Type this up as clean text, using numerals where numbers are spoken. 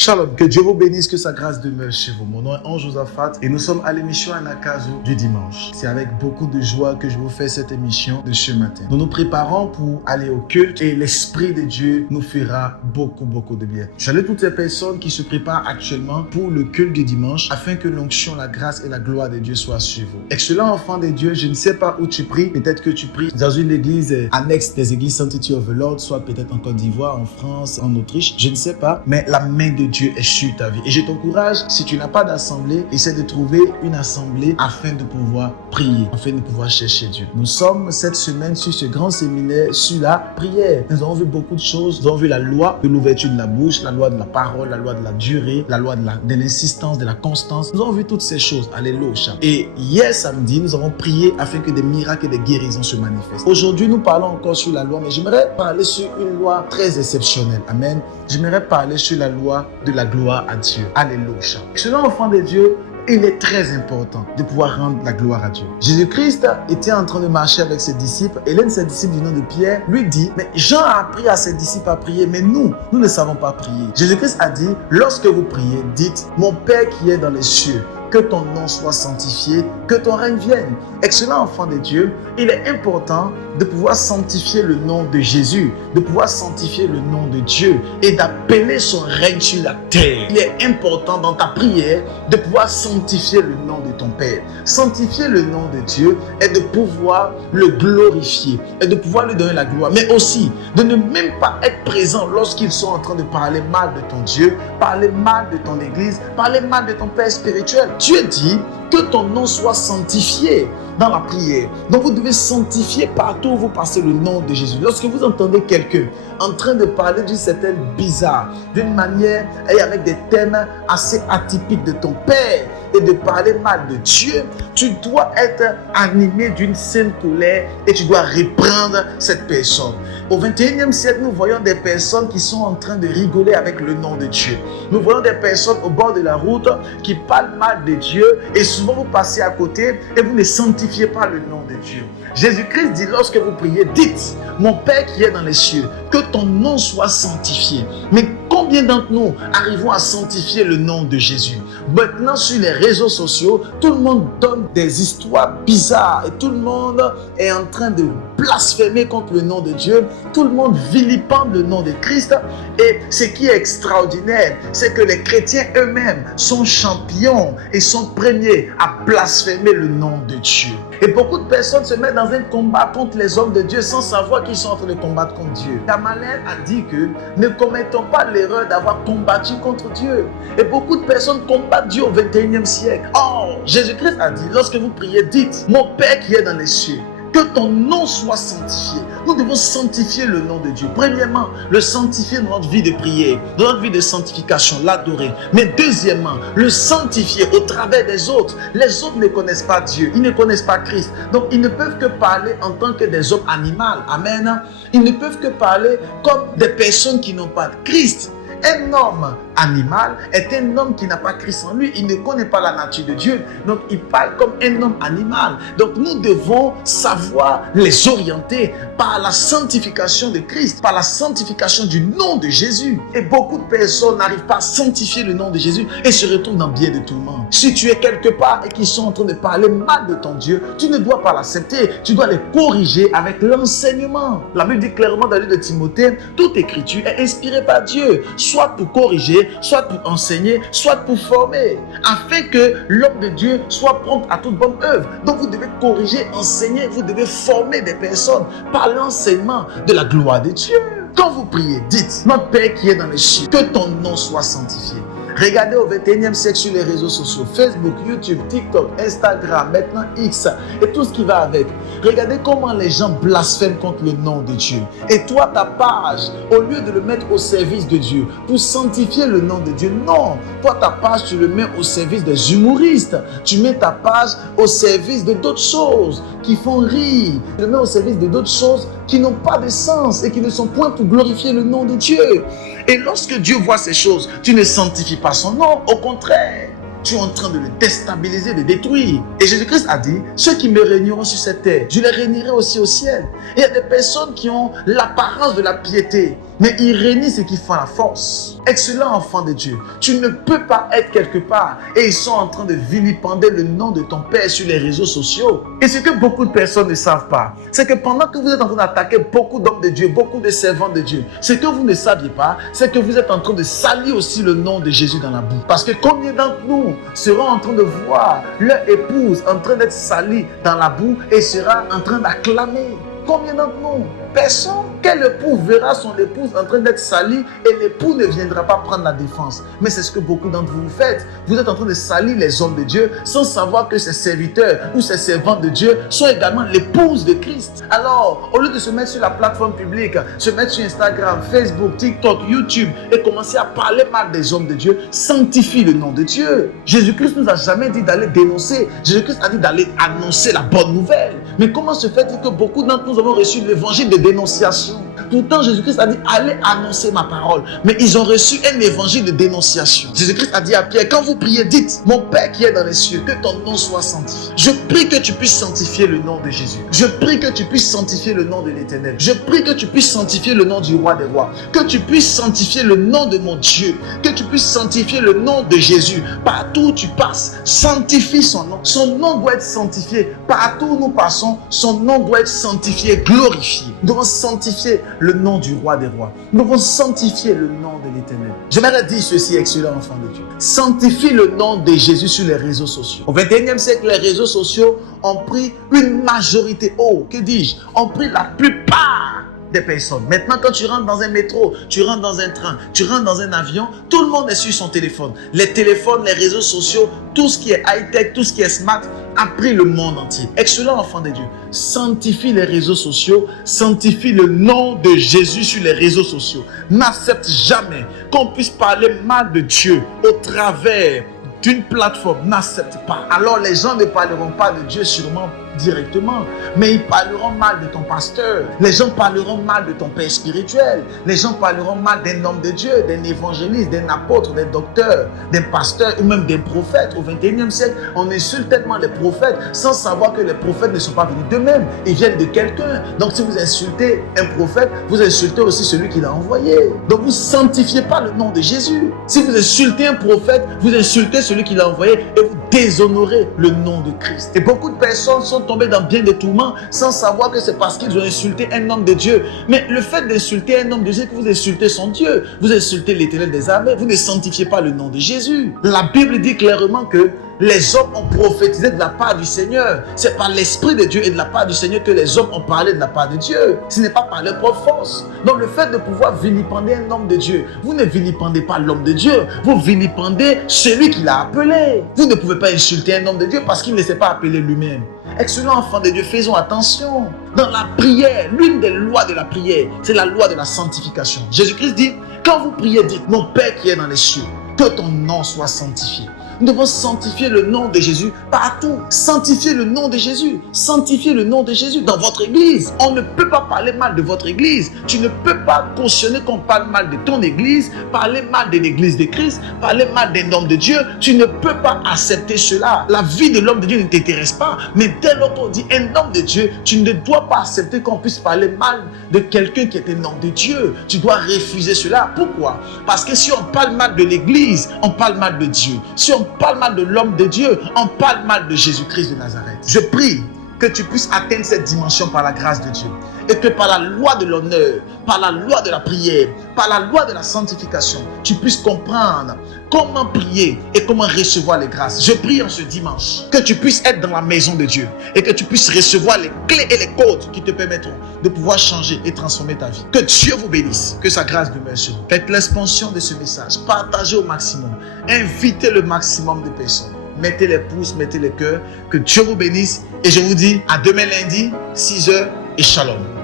Shalom, que Dieu vous bénisse, que sa grâce demeure chez vous. Mon nom est Ange Josaphat et nous sommes à l'émission Anakazo du dimanche. C'est avec beaucoup de joie que je vous fais cette émission de ce matin. Nous nous préparons pour aller au culte et l'Esprit de Dieu nous fera beaucoup de bien. Je salue toutes ces personnes qui se préparent actuellement pour le culte du dimanche afin que l'onction, la grâce et la gloire de Dieu soient sur vous. Excellent enfant de Dieu, je ne sais pas où tu pries. Peut-être que tu pries dans une église annexe des églises Sanctity of the Lord, soit peut-être en Côte d'Ivoire, en France, en Autriche. Je ne sais pas, mais la main de Dieu est sur ta vie. Et je t'encourage, si tu n'as pas d'assemblée, essaie de trouver une assemblée afin de pouvoir prier, afin de pouvoir chercher Dieu. Nous sommes cette semaine sur ce grand séminaire sur la prière. Nous avons vu beaucoup de choses. Nous avons vu la loi de l'ouverture de la bouche, la loi de la parole, la loi de la durée, la loi de l'insistance, de la constance. Nous avons vu toutes ces choses. Alléluia. Et hier samedi, nous avons prié afin que des miracles et des guérisons se manifestent. Aujourd'hui, nous parlons encore sur la loi, mais j'aimerais parler sur une loi très exceptionnelle. Amen. J'aimerais parler sur la loi de la gloire à Dieu. Alléluia. Selon l'enfant de Dieu, il est très important de pouvoir rendre la gloire à Dieu. Jésus-Christ était en train de marcher avec ses disciples et l'un de ses disciples du nom de Pierre lui dit, mais Jean a appris à ses disciples à prier, mais nous ne savons pas prier. Jésus-Christ a dit, lorsque vous priez, dites, mon Père qui est dans les cieux, que ton nom soit sanctifié, que ton règne vienne. Excellent enfant de Dieu, il est important de pouvoir sanctifier le nom de Jésus, de pouvoir sanctifier le nom de Dieu et d'appeler son règne sur la terre. Il est important dans ta prière de pouvoir sanctifier le nom de ton Père. Sanctifier le nom de Dieu est de pouvoir le glorifier et de pouvoir lui donner la gloire, mais aussi de ne même pas être présent lorsqu'ils sont en train de parler mal de ton Dieu, parler mal de ton église, parler mal de ton Père spirituel. Dieu dit que ton nom soit sanctifié dans la prière. Donc vous devez sanctifier partout où vous passez le nom de Jésus. Lorsque vous entendez quelqu'un en train de parler d'une certaine bizarre, d'une manière et avec des thèmes assez atypiques de ton Père et de parler mal de Dieu, tu dois être animé d'une sainte colère et tu dois reprendre cette personne. Au 21e siècle, nous voyons des personnes qui sont en train de rigoler avec le nom de Dieu. Nous voyons des personnes au bord de la route qui parlent mal de Dieu et souvent vous passez à côté et vous ne sanctifiez pas le nom de Dieu. Jésus-Christ dit, lorsque vous priez, dites, mon Père qui est dans les cieux, que ton nom soit sanctifié. Mais combien d'entre nous arrivons à sanctifier le nom de Jésus? Maintenant, sur les réseaux sociaux, tout le monde donne des histoires bizarres et tout le monde est en train de blasphémer contre le nom de Dieu. Tout le monde vilipende le nom de Christ. Et ce qui est extraordinaire, c'est que les chrétiens eux-mêmes sont champions et sont premiers à blasphémer le nom de Dieu. Et beaucoup de personnes se mettent dans un combat contre les hommes de Dieu sans savoir qu'ils sont en train de combattre contre Dieu. Gamaliel a dit que ne commettons pas l'erreur d'avoir combattu contre Dieu. Et beaucoup de personnes combattent Dieu au 21e siècle. Or, Jésus-Christ a dit, lorsque vous priez, dites, mon Père qui est dans les cieux, que ton nom soit sanctifié. Nous devons sanctifier le nom de Dieu. Premièrement, le sanctifier dans notre vie de prière, dans notre vie de sanctification, l'adorer. Mais deuxièmement, le sanctifier au travers des autres. Les autres ne connaissent pas Dieu, ils ne connaissent pas Christ. Donc, ils ne peuvent que parler en tant que des hommes animaux. Amen. Ils ne peuvent que parler comme des personnes qui n'ont pas de Christ. Un homme animal est un homme qui n'a pas Christ en lui. Il ne connaît pas la nature de Dieu. Donc, il parle comme un homme animal. Donc, nous devons savoir les orienter par la sanctification de Christ, par la sanctification du nom de Jésus. Et beaucoup de personnes n'arrivent pas à sanctifier le nom de Jésus et se retrouvent dans bien de tourments. Si tu es quelque part et qu'ils sont en train de parler mal de ton Dieu, tu ne dois pas l'accepter. Tu dois les corriger avec l'enseignement. La Bible dit clairement dans le livre de Timothée, toute écriture est inspirée par Dieu, soit pour corriger, soit pour enseigner, soit pour former, afin que l'homme de Dieu soit prompt à toute bonne œuvre. Donc vous devez corriger, enseigner, vous devez former des personnes par l'enseignement de la gloire de Dieu. Quand vous priez, dites, notre Père qui est dans les cieux, que ton nom soit sanctifié. Regardez au 21e siècle sur les réseaux sociaux, Facebook, YouTube, TikTok, Instagram, maintenant X et tout ce qui va avec. Regardez comment les gens blasphèment contre le nom de Dieu. Et toi, ta page, au lieu de le mettre au service de Dieu, pour sanctifier le nom de Dieu, non. Toi, ta page, tu le mets au service des humoristes. Tu mets ta page au service de d'autres choses qui font rire. Tu le mets au service de d'autres choses qui n'ont pas de sens et qui ne sont point pour glorifier le nom de Dieu. Et lorsque Dieu voit ces choses, tu ne sanctifies pas son nom, au contraire. Tu es en train de le déstabiliser, de détruire. Et Jésus-Christ a dit, ceux qui me régneront sur cette terre, je les régnerai aussi au ciel. Et il y a des personnes qui ont l'apparence de la piété, mais ils réunissent ce qui fait la force. Excellent enfant de Dieu, tu ne peux pas être quelque part et ils sont en train de vilipender le nom de ton Père sur les réseaux sociaux. Et ce que beaucoup de personnes ne savent pas, c'est que pendant que vous êtes en train d'attaquer beaucoup d'hommes de Dieu, beaucoup de servants de Dieu, ce que vous ne saviez pas, c'est que vous êtes en train de salir aussi le nom de Jésus dans la boue. Parce que combien d'entre nous seront en train de voir leur épouse en train d'être salie dans la boue et sera en train d'acclamer? Combien d'entre nous? Personne. Quel époux verra son épouse en train d'être salie et l'époux ne viendra pas prendre la défense? Mais c'est ce que beaucoup d'entre vous faites. Vous êtes en train de salir les hommes de Dieu sans savoir que ces serviteurs ou ces servantes de Dieu sont également l'épouse de Christ. Alors, au lieu de se mettre sur la plateforme publique, se mettre sur Instagram, Facebook, TikTok, YouTube et commencer à parler mal des hommes de Dieu, sanctifie le nom de Dieu. Jésus-Christ nous a jamais dit d'aller dénoncer. Jésus-Christ a dit d'aller annoncer la bonne nouvelle. Mais comment se fait-il que beaucoup d'entre nous avons reçu l'évangile de dénonciation? Pourtant, Jésus-Christ a dit, allez annoncer ma parole. Mais ils ont reçu un évangile de dénonciation. Jésus-Christ a dit à Pierre, quand vous priez, dites, mon Père qui est dans les cieux, que ton nom soit sanctifié. Je prie que tu puisses sanctifier le nom de Jésus. Je prie que tu puisses sanctifier le nom de l'Éternel. Je prie que tu puisses sanctifier le nom du roi des rois. Que tu puisses sanctifier le nom de mon Dieu. Que tu puisses sanctifier le nom de Jésus. Partout où tu passes, sanctifie son nom. Son nom doit être sanctifié. Partout où nous passons, son nom doit être sanctifié, glorifié. Nous devons sanctifier le nom du roi des rois. Nous devons sanctifier le nom de l'Éternel. J'aimerais dire ceci, excellent enfant de Dieu. Sanctifie le nom de Jésus sur les réseaux sociaux. Au 21e siècle, les réseaux sociaux ont pris une majorité, que dis-je, ont pris la plupart des personnes. Maintenant, quand tu rentres dans un métro, tu rentres dans un train, tu rentres dans un avion, tout le monde est sur son téléphone. Les téléphones, les réseaux sociaux, tout ce qui est high-tech, tout ce qui est smart, a pris le monde entier. Excellent enfant de Dieu, sanctifie les réseaux sociaux, sanctifie le nom de Jésus sur les réseaux sociaux. N'accepte jamais qu'on puisse parler mal de Dieu au travers d'une plateforme. N'accepte pas. Alors les gens ne parleront pas de Dieu sûrement directement, mais ils parleront mal de ton pasteur. Les gens parleront mal de ton père spirituel. Les gens parleront mal d'un homme de Dieu, d'un évangéliste, d'un apôtre, d'un docteur, d'un pasteur ou même d'un prophète. Au 21e siècle, on insulte tellement les prophètes sans savoir que les prophètes ne sont pas venus d'eux-mêmes. Ils viennent de quelqu'un. Donc si vous insultez un prophète, vous insultez aussi celui qui l'a envoyé. Donc vous ne sanctifiez pas le nom de Jésus. Si vous insultez un prophète, vous insultez celui qui l'a envoyé et vous déshonorez le nom de Christ. Et beaucoup de personnes sont tombés dans bien des tourments sans savoir que c'est parce qu'ils ont insulté un homme de Dieu. Mais le fait d'insulter un homme de Dieu, c'est que vous insultez son Dieu. Vous insultez l'Éternel des armées. Vous ne sanctifiez pas le nom de Jésus. La Bible dit clairement que les hommes ont prophétisé de la part du Seigneur. C'est par l'Esprit de Dieu et de la part du Seigneur que les hommes ont parlé de la part de Dieu. Ce n'est pas par leur propre force. Donc le fait de pouvoir vilipender un homme de Dieu, vous ne vilipendez pas l'homme de Dieu, vous vilipendez celui qui l'a appelé. Vous ne pouvez pas insulter un homme de Dieu parce qu'il ne s'est pas appelé lui-même. Excellent enfant de Dieu, faisons attention. Dans la prière, l'une des lois de la prière, c'est la loi de la sanctification. Jésus-Christ dit, quand vous priez, dites, mon Père qui est dans les cieux, que ton nom soit sanctifié. Nous devons sanctifier le nom de Jésus partout. Sanctifier le nom de Jésus. Sanctifier le nom de Jésus dans votre église. On ne peut pas parler mal de votre église. Tu ne peux pas cautionner qu'on parle mal de ton église, parler mal de l'église de Christ, parler mal d'un homme de Dieu. Tu ne peux pas accepter cela. La vie de l'homme de Dieu ne t'intéresse pas. Mais dès lors qu'on dit un homme de Dieu, tu ne dois pas accepter qu'on puisse parler mal de quelqu'un qui est un homme de Dieu. Tu dois refuser cela. Pourquoi? Parce que si on parle mal de l'église, on parle mal de Dieu. Si on parle mal de l'homme de Dieu, on parle mal de Jésus-Christ de Nazareth. Je prie que tu puisses atteindre cette dimension par la grâce de Dieu. Et que par la loi de l'honneur, par la loi de la prière, par la loi de la sanctification, tu puisses comprendre comment prier et comment recevoir les grâces. Je prie en ce dimanche que tu puisses être dans la maison de Dieu et que tu puisses recevoir les clés et les codes qui te permettront de pouvoir changer et transformer ta vie. Que Dieu vous bénisse, que sa grâce demeure sur vous. Faites l'expansion de ce message, partagez au maximum, invitez le maximum de personnes. Mettez les pouces, mettez les cœurs, que Dieu vous bénisse et je vous dis à demain lundi, 6h et shalom.